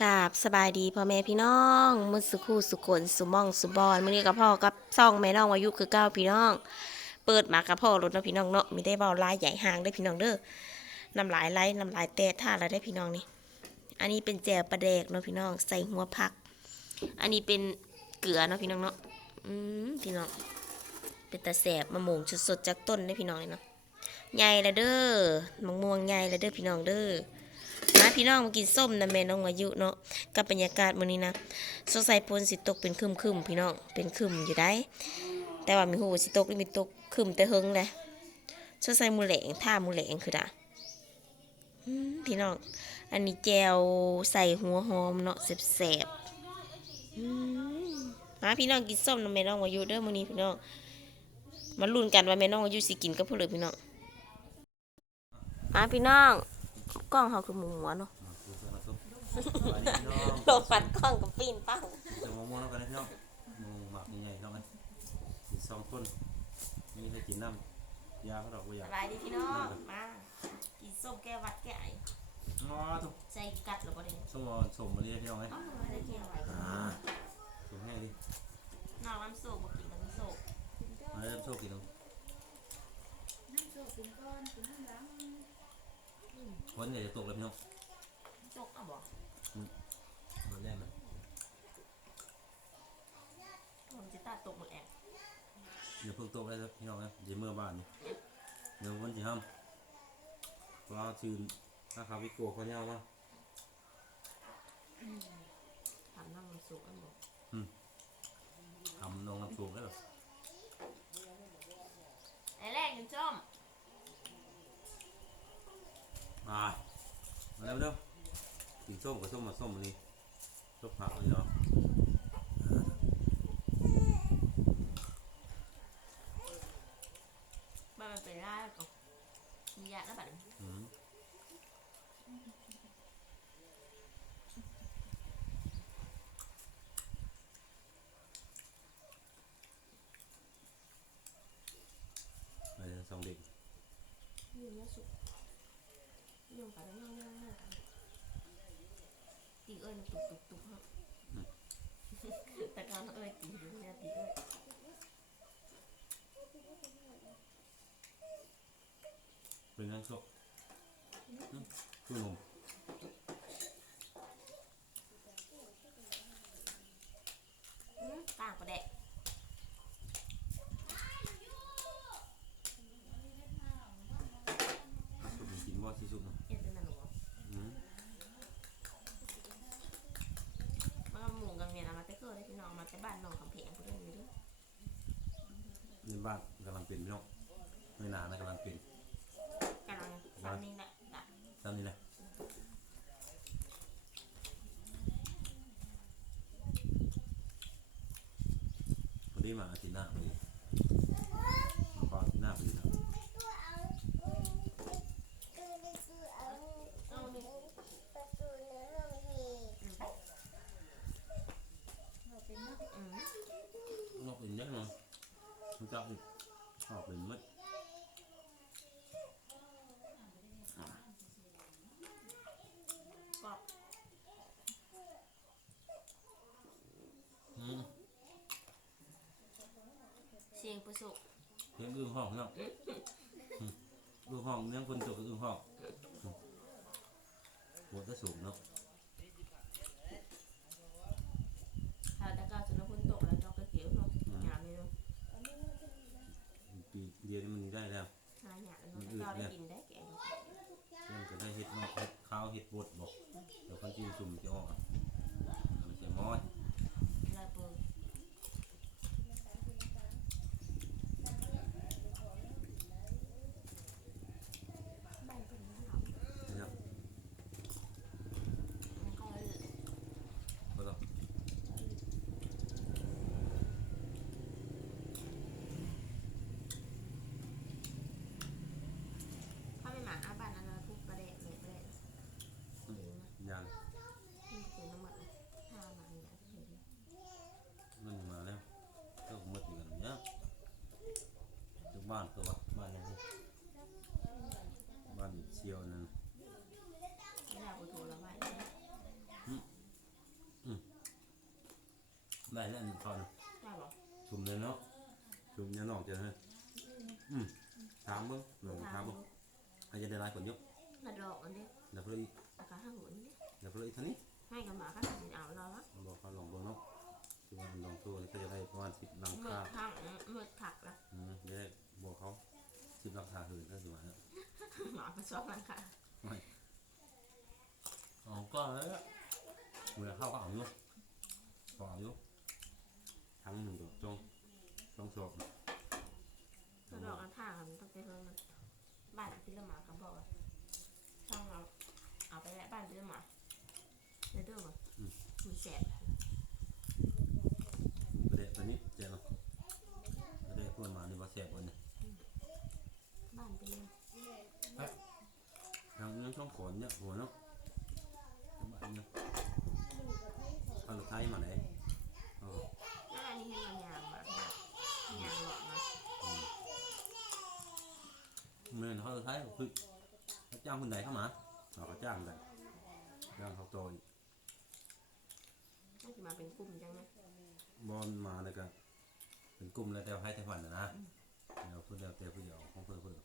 กราบสบายดีพ่อแม่พี่น้องมือสุขูสุขนสุมองสุบอนมื้อนี้กับพ่อกับซ่องแม่น้องวายุคือเก้าพี่น้อง เปิดมากับพ่อรถเนาะพี่น้องเนาะมีได้เบาลายใหญ่ห่างได้พี่น้องเด้อน้ำลายไหลน้ำลายแตะท่าแล้วได้พี่น้องนี่ อันนี้เป็นแจวปลาแดกเนาะพี่น้องใส่หัวผัก อันนี้เป็นเกลือเนาะพี่น้องเนาะอืมพี่น้อง เป็นตาแสบมะม่วงสดๆจากต้นได้พี่น้องนี่เนาะใหญ่ละเด้อมะม่วงใหญ่ละเด้อพี่น้องเด้อ มาพี่น้องมากินส้มนะแม่น้องอายุเนาะกับบรรยากาศมื้อนี้นะสดใสฝนสิตกเป็นครึมๆพี่น้องเป็นคึมอยู่ได้ แต่ว่ามีหูสิตกหรือมีตกคึมแต่เฮงเลยสดใสมูแหลงท่ามูแหลงคือด่าพี่น้อง อันนี้แจวใส่หัวหอมเนาะแสบๆมมาพี่น้องกินส้มนะแม่น้องอายุเด้อมื้อนี้พี่น้องมาลุ้นกันว่าแม่น้องอายุสิกินกับผู้เหลือพี่น้องมาพี่น้อง กล้องเฮาคือหมูหัวเนาะโลฟันกล้องกับปีนเป้าจะมองมองแล้วกันนะพี่น้องมองหมักยังไงน้องกันกินสองคนนี่เคยกินน้ำยาเขาดอกบัวสยาบายดีพี่น้องมากินส้มแก้วัดแก้ไออ๋อทุกใจกัดหรือเปล่าเนี่ยสมอสมมาเรียพี่น้องไหมอ๋อไม่ได้กินอะไรอ่าสมแห้งดินอกน้ำโซบกินน้ำโซบมาเริ่มโชคกินน้ำค นเดี๋ยวจะตกแล้วพี่น้องจกอะบอกมันแรกมันผมจะตาตกหมดแอบเดี๋ยวเพิ่งตกได้แล้วพี่น้องนะเดี๋ยวเมื่อบ้านนี่เดี๋ยววันจะทำปลาชื่นนะครับวิโก้เขาเนี่ยมาทำน้ำมันสุกอะบอกทำนองน้ำสูงได้หรอไอ้แรกกินส้ม อ่ามาแล้วเด้อกินส้มกับส้มมาส้มมันนี้ส้มผักเลยเนาะบ้านมันเป็นร่าก่อนมียาแล้วบัดนี้อืมไปสองเด็กยืมแล้วสุก ยืมกันยุ่งนั่งนั่งกันตีเอ้ยตุกตุกตุกฮะแต่การเอ้ยตีดูเนี่ยตีเอ้ยเป็นไงโชคอืมคือหนุ่มอืมต่างประเดะ สุกกินว่าที่สุกเนาะ เอ็ดเป็นนั่นหรอ อืม มาหมูกังเวียนเอามาแต่เกิดได้พี่น้องเอามาแต่บ้านน้องคำแพงกูได้เลยเด้อ ในบ้านกำลังเป็นพี่น้องไม่นานนะกำลังเป็นกำลังทำนี่แหละนะตามนี้แหละวันนี้มาอาทิตย์หน้าพอดีมาก่ออาทิตย์หน้าพอดีนะเอานี่อืมนกเป็นเยอะเนาะมันจะอีกชอบเป็นมัดกรอบอืมเสียงประสุกเพียงอึ้งห้องเนาะอืมอึ้งห้องเลี้ยงคนจบกับอึ้งห้องอืมหัวจะสูงเนาะ ถ้าแต่ก้าวจะน้ำพุ่นตกแล้วเจ้าก็เกี่ยวเนาะหยาบเลยเนาะ ปีเดียวนี่มันได้แล้วหาหยาบเนาะแต่ก้าวได้กินได้แกงเรื่องจะได้เห็ดนอกเห็ดข้าวเห็ดบดบอกเดี๋ยวคนจีนสุ่มจะออกอะมันจะม้อย ลาเปิง นะครับ มันก็เลย ก็ต้อง ถ้าไม่หมาอาบ้านอะไรพวกประเดะเลยประเดะ อืมยาง ข้าวนะได้บ่ชุมเลยเนาะชุมเนี่ยน้องจะให้อืมถามเบิ่งหนึ่งถามเบิ่งให้จะได้รายผลยกมาดอกอันนี้เดี๋ยวเพื่ออีกอาการห้าหุ่นนี่เดี๋ยวเพื่ออีกเท่านี้ให้กับหมาก็สิเอาเราละบอกเขาลองเบิ่งเนาะคือว่ามันลองตัวนี่ก็จะได้ประมาณสิบลังเมื่อคาข้างเมื่อถักละอืมจะได้บอกเขาสิบลังคาหื่นก็สิว่าเนี่ยหมาผสมกันค่ะอ๋อก็แล้วเมื่อเข้าก็เอาอยู่ก็เอาอยู่ ทั้งหนึ่งตัวจงต้องสอบมาดอกกันท่ากันต้องไปเพิ่มมันบ้านพี่ละหมาก็บอกว่าช่างเราเอาไปแล้วบ้านพี่ละหมาในเรื่องมันมันแสบประเด็ตัวนี้เจ๊เนาะประเด็เพื่อนมานี่ว่าแสบกว่านี่บ้านเป็นทางนั้นช่องขนเนี่ยหัวเนาะบ้านเนี่ยเอาลูกไทยมาไหนอ๋อ อันนี้ให้มันยางมายางหลอดนะ เมื่อ เขาลูกไทยคือเขาจ้างคนใดเข้ามาเอาเขาจ้างคนใดจ้างเขาโตอีกน่าจะมาเป็นกลุ่มจังนะบอลมาเลยก็เป็นกลุ่มแล้วแต่ให้แต่ฝันนะนะเดี๋ยวเพื่อนเดี๋ยวแต่เพื่อนเดียวของเพื่อนเพื่อน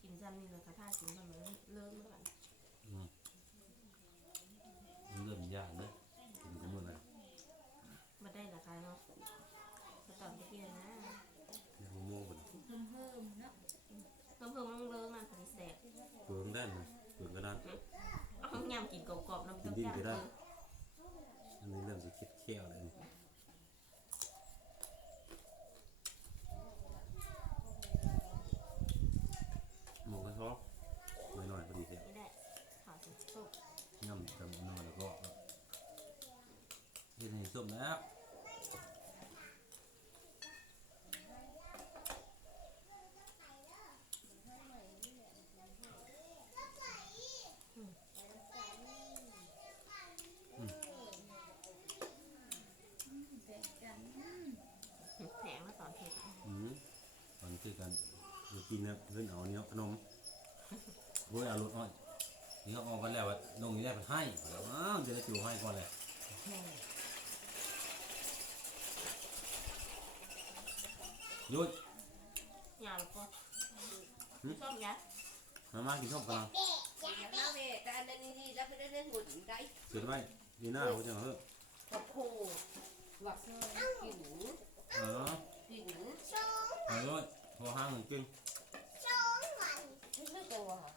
กินซ้ำนี่เลย กระทากินซ้ำเลยเลิกเมื่อไหร่มันเริ่มยากเลยถึงจะเมื่อไหร่มาได้ราคาเนาะมาตอนที่พี่นะยังโม่กันเพิ่มเพิ่มเพิ่มต้องเลิกมันถึงแสบเปลืองได้ไหมเปลืองก็ได้เอายำกินกรอบๆน้ำกินดิ้นก็ได้อันนี้เริ่มจะคิดเคี้ยวเลยนี่หมูกระทบหน่อยๆพอดีเสีย ไม่ได้ขาวสุดสุก ย่ำจำนวนแล้วก็เห็นให้ ส้มแล้วแพงมาตอนเทศอืมตอนคือกันอยู่กินนะเพื่อนเอาเนี้ยขนมโว้ยเอารถอ้อยนี่เขาออกกันแล้วว่าลงนี้ได้ไปให้อ้าวจะได้จูให้ก่อนเลย หยุดยาวแล้วก็ชอบยัดมามากินข้าวกำลัง Dạ nó về ta nên đi đi ra cái đến ngồi đỉnh đây เสร็จไว้ดีหน้าเขาจะเหรอ Hộp khô Hoặc kiểu เออ kiểu เอาเลยพอห้างหนึ่งกิน Thích nước đồ hả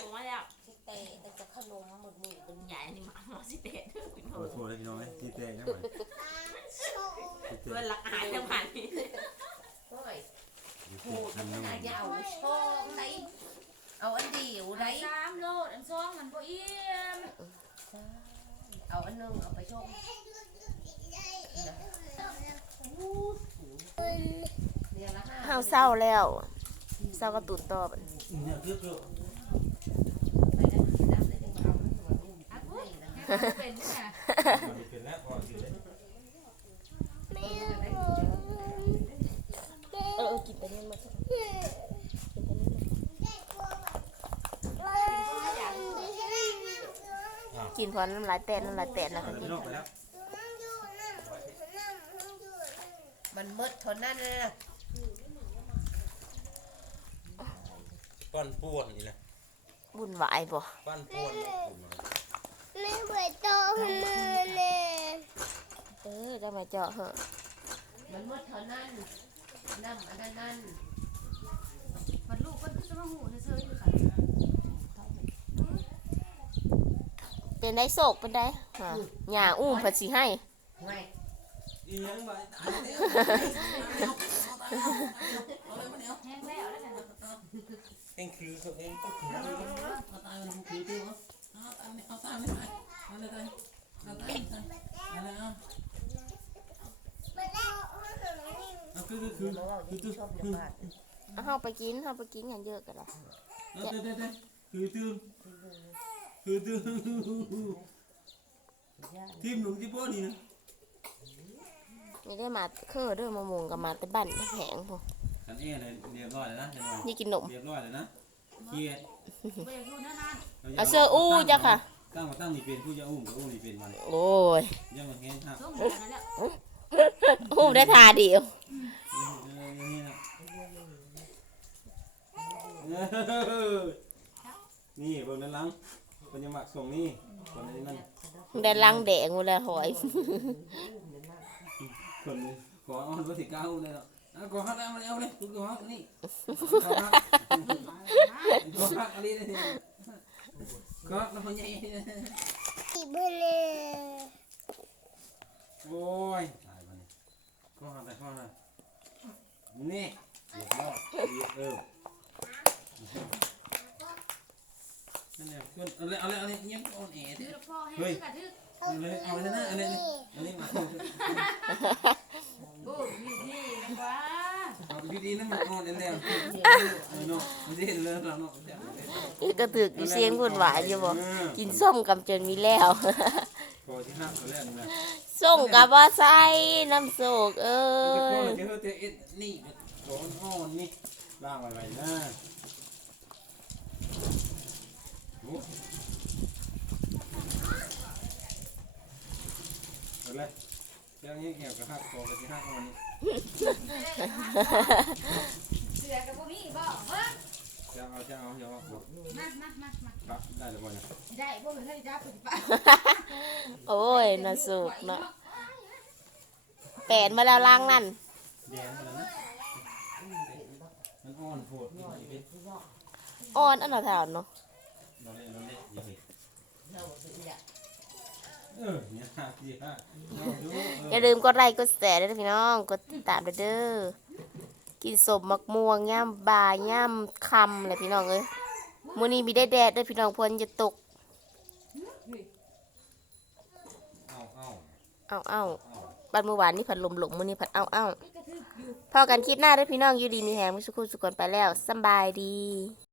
ถูกไหมแล้ว Thì tè ta sẽ khăn nôm một mì bên ใหญ่นี่มาหมอสิเตะด้วยคุณโอ้โอ้โหเลยพี่น้องที่เตะยังไงที่เตะเพื่อนรักอายทั้งพันนี่ Rồi ที่เตะ Khô ทัน nó น้ำ là giàu Xong đây Áo ăn điều ไอ้ đấy สามโลดอันซองมันบ่เอี่ยม Áo ăn nương áo phải trông Nè là เฮา ha เศร้าแล้วเศร้ากระตุนต่อบัดเนี่ยเรียบเรียบ Phải đem cái đám lên đừng áo อะปุ๊บ Này là แค่เป็นนี่น่ะเป็นแล้วพอกินเลย เออกินไปเนี่ยมา กินพอน้ำลายแตนน้ำลายแตนนะกินนอกไปแล้ว Mình mất thôi nè nè ปั้นป้วนนี่นะบุญวายบ่ปั้นป้วนไม่ไหวโตมือเลยเออจะมาเจาะเหอะ Mình mất thôi nè Nằm ở đây nè มันลูกเพิ่นคือจะมาหูเฉยๆอยู่ค่ะ เป็นได้โศกเป็นได้ฮะหย่าอุ้มเพัดสิให้ Ngay อีหยังไปแห้งแล้วแล้วน่ะเองคือเองก็คือเอาตายมันคือตัวเอาตายไม่เอาตายไม่ตายเอาเลยตายเอาตายตายอะไรอะเอาคือคือคือ Nó vào คือตัว cái shop คือ nhập bản เอาเฮาไปกินเฮาไปกินอย่างเยอะกันละเอาเด้เด้เด้คือตัว คือตัวทีมหนุ่มที่ป้อนี่นะนี่ได้มาเคอเด้อมะม่วงกับมาแต่บ้านแต่แผงพวกกันเอ้เลยเรียบร้อยแล้วนะเห็นไหมนี่กินนมเรียบร้อยแล้วนะเครียดบ่อยากอยู่นานเอาเสื้ออู้จ้ะค่ะตั้งมาตั้งมีเป็นผู้จะอุ้มกับอุ้มมีเป็นมันโอ้ยยังมาเห็นครับๆส่งกันแล้วอุ้มได้ทาเดียวนี่นะนี่เบิ่งด้านหลัง เป็นยังหมักส่งนี่คนนี้มันได้ลังแดงหมดแล้วหอยคนนี้ขออ้อนวัติก้าเลยเนาะอะขอฮักเอาเลยเอาเลยกูขอฮักนี่ขอฮักขอฮักอะไรนี่ขอฮักน้ำใหญ่อีเบลโอ้ยตายมันขอฮักไปขอฮักนี่เดี๋ยวรอเออนั่นแหละคน เอาเลยเอาเลยเอาเลยยังอ่อนแอถืถืออแล้วพ่อให้เฮ้ยถือกะถือเอาเลยเอาเลยนะเอาเลยเอาเลยมาโอ้ยนี่นี่นะว่าเอาอยู่ดีนะมันอ่อนแล้วเออเนาะมันจะเห็นเลยเราเนาะก็ถึกอีเสียงพูดหวานอยู่บ่กินส้มกับจนมีแล้ว พอที่ห้าตัวแล้วนะส่งกับว่าใส่น้ำโศกเอ้จะโค้ยจะเฮ้ยเตะนี่อ่อนอ่อนนี่ล่างไว้ๆนะ โอ้เอาเลยเรื่องนี้เกี่ยวกับหักคอกับที่หักมันนี่เสือกับบ่มีบ่เฮ้ยจะเอาจะเอาจะเอามามามามาครับได้หรือเปล่าเนี่ยได้บ่เฮ้ยจ้าปุ๊บปะโอ้ยน่าสุกเนาะแปดมาแล้วล่างนั่นแดงแล้วนะมันอ่อนโผดอีกอ่อนอันน่ะแถวเนาะ เราเล่นเราเล่นอย่าเห็นเออเนี่ยฮะดีฮะเอาดูเออย่าลืมกดไลค์กดแชร์ด้วยนะพี่น้องกดติดตามด้วยเด้อกินสมมักม่วงย่ำบาย่ำคำเลยพี่น้องเอ้ยมื้อนี้มีได้แดดด้วยพี่น้องเพนจะตกเอาเอาเอาเอาเอาบัดเมื่อวานนี่ผัดลมหลงมื้อนี้ผัดเอาเอาพอกันคลิปหน้าด้วยพี่น้องอยู่ดีมีแหงมุสุขุสุกคนไปแล้วสำบายดี